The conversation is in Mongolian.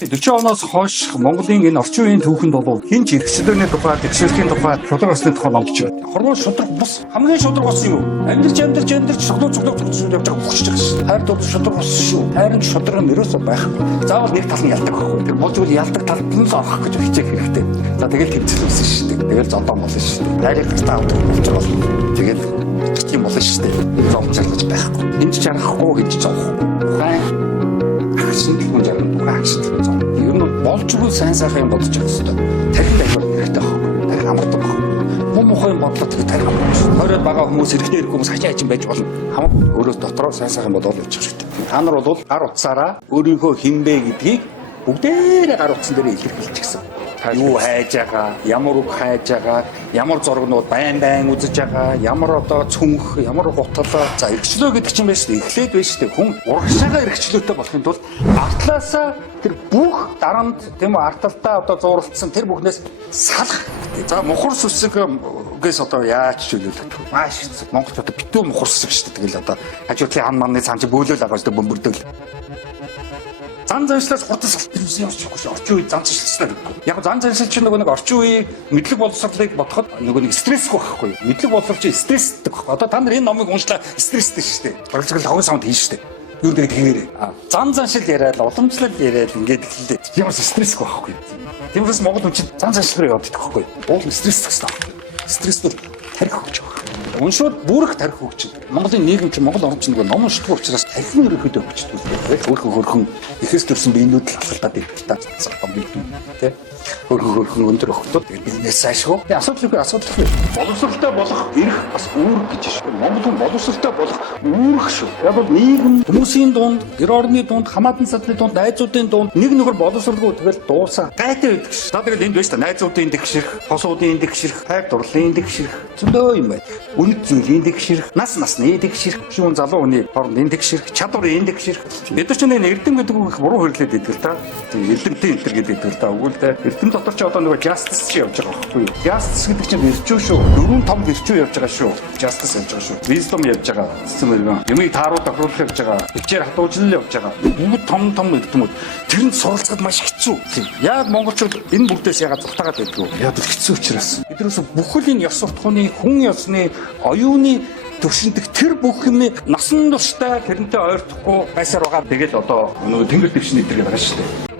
40 оноос хойш Монголын энэ орчин үеийн түүхэнд бол хинч эрхчлөөний тухай, тэгшэрхийн тухай, шудраг усны тухай номдож байна. Хорвоо шудраг бус хамгийн шудраг ус юу? Амьдарч цоглоо явж байгаа хүчж байгаа шүү. Хайр бол шудраг ус шүү. Хайрын шудраг нь ерөөсөө байхгүй. Заавал нэг тал нь ялдаг байхгүй. Тэр болж үл ялдаг талд нь л орох гэж хичээх хэрэгтэй. За тэгэл тэмцэлсэн шүү дээ. Тэгэл зодон болно шүү дээ. Хайрыг гартаа авдаг болж байгаа бол тэгэл тийм болно шүү дээ. Зовж ялгаж байхгүй. Энд чарахгүй гэж зовхгүй. Шинжлэх ухааны агшилт. Ер нь болж өгөө сайн сайхан бодож явах хэрэгтэй. Тархинд аягаар хэрэгтэй байна. Тархи амардаг байна. Муухай бодлоо тэр тархи амардаг шүү. Хоороод байгаа хүмүүс эргэнэ ирэх хүмүүс хачаа хажин байж болно. Хамаг өөрөө дотроо сайн сайхан бодоод явчих хэрэгтэй. Та нар бол гар утсаараа өөрийнхөө хинбэ гэдгийг бүгдээрээ гар утсан дээр илэрхийлчихсэн. Юу хайж байгаа, ямар үг хайж байгаа, ямар зургнууд байн үзэж байгаа, ямар одоо цүнх, ямар гутал. За эргчлөө гэдэг чинь байж шүү дээ. Эхлээд байж шүү дээ. Хүн урагшаага эргчлөөтэй болохын тулд артлаасаа тэр бүх дарамт тийм үү арталтаа одоо зууралцсан тэр бүхнээс салах. За мухар сүсгээс одоо яаж чөлөөлөх вэ? Маш хэцүү. Монголчууд битүү мухар сүсэг шүү дээ. Тэгэл одоо хажуудлын хан манны цаанч бөөлөл байгаа шүү дээ бөмбөрдөг. Зан заншлаас хурдас ирсэн явчихгүй шүү. Орчин үед зан заншлаа гэдэггүй. Яг зан заншил чинь нөгөө нэг орчин үеийн мэдлэг боловсролыг бодоход нөгөө нэг стрессгүй байхгүй. Мэдлэг боловсрол чинь стресстэй байхгүй. Одоо та нар энэ номыг уншлаа стресстэй шүү дээ. Барилгал хогон саунд хийн шүү дээ. Юу гэдэг тэгээрээ. Зан заншил яриад, уламжлал яриад ингээд хэлээ. Ямар стрессгүй байхгүй. Тиймээс Монгол хүн чинь зан заншил руу явдаг байхгүй. Уул стресс гэсэн. Стресс бол тарих өгч байгаа. Уншууд бүрэх тарих өгч. Монголын нийгэм чинь Монгол орн чинь нөгөө ном уншдаг учраас тархин өрөхөд өгчдөг. Хөрхөн ихэс төрсэн биенүүд л халтаад ирдэг. Тэ хөрхөн өндөр өгтөд бизнес сайшгүй. Тэгээ асуудал боловсролтой болох эрх бас үүрэг гэж шүү. Монгол хүн боловсролтой болох үүрэг шүү. Яг бол нийгэм хүмүүсийн дунд, гэр орны дунд, хамаатан садны дунд, найзуудын дунд нэг нөхөр боловсролгүй тэгэл дуусаа. Гайтай байдаг шүү. За тэгэл энд байж та найзуудын дэгшэрх, хосуудын дэгшэрх, хайр дурлалын дэгшэрх зөндөө юм байна. Үнэт зүйлийн дэгшэрх, насны дэгшэрх, шүүн залуу хүний хоорондын дэгшэрх, чадварын дэгшэрх. Бид нар ч нэг эрдэм гэдэг үг буруу хөрлөд идэг л та. Тийм эрдэмтэн энэ төр гэдэг л та. Өгвөл тэ эрдэм дотор ч одоо нөгөө justice чи явж байгаа байхгүй юу? Justice гэдэг чинь ирчүү шүү. 4-5 ирчүү явж байгаа шүү. Justice явж байгаа шүү. Wisdom явж байгаа. Цэцэн мэргэн. Юмыг тааруу тохируулах явж байгаа. Хичээр хатуужлал явж байгаа. Бүгд том эрдэмүүд. Тэрэнд суралцахад маш хэцүү. Яг монголчууд энэ бүгдээс ягаад зуртагаад байдгүй. Яг хэцүү учраас. Биднээс бүхэл энэ ёс суртахууны хүн ёсны оюуны төвшөндөх тэр бүх юмны насан туршдаа тэрнтэй ойртохгүй байсаар байгаа. Тэгэл одоо нөгөө тэнгэр дэвшний дээр байгаа шүү дээ.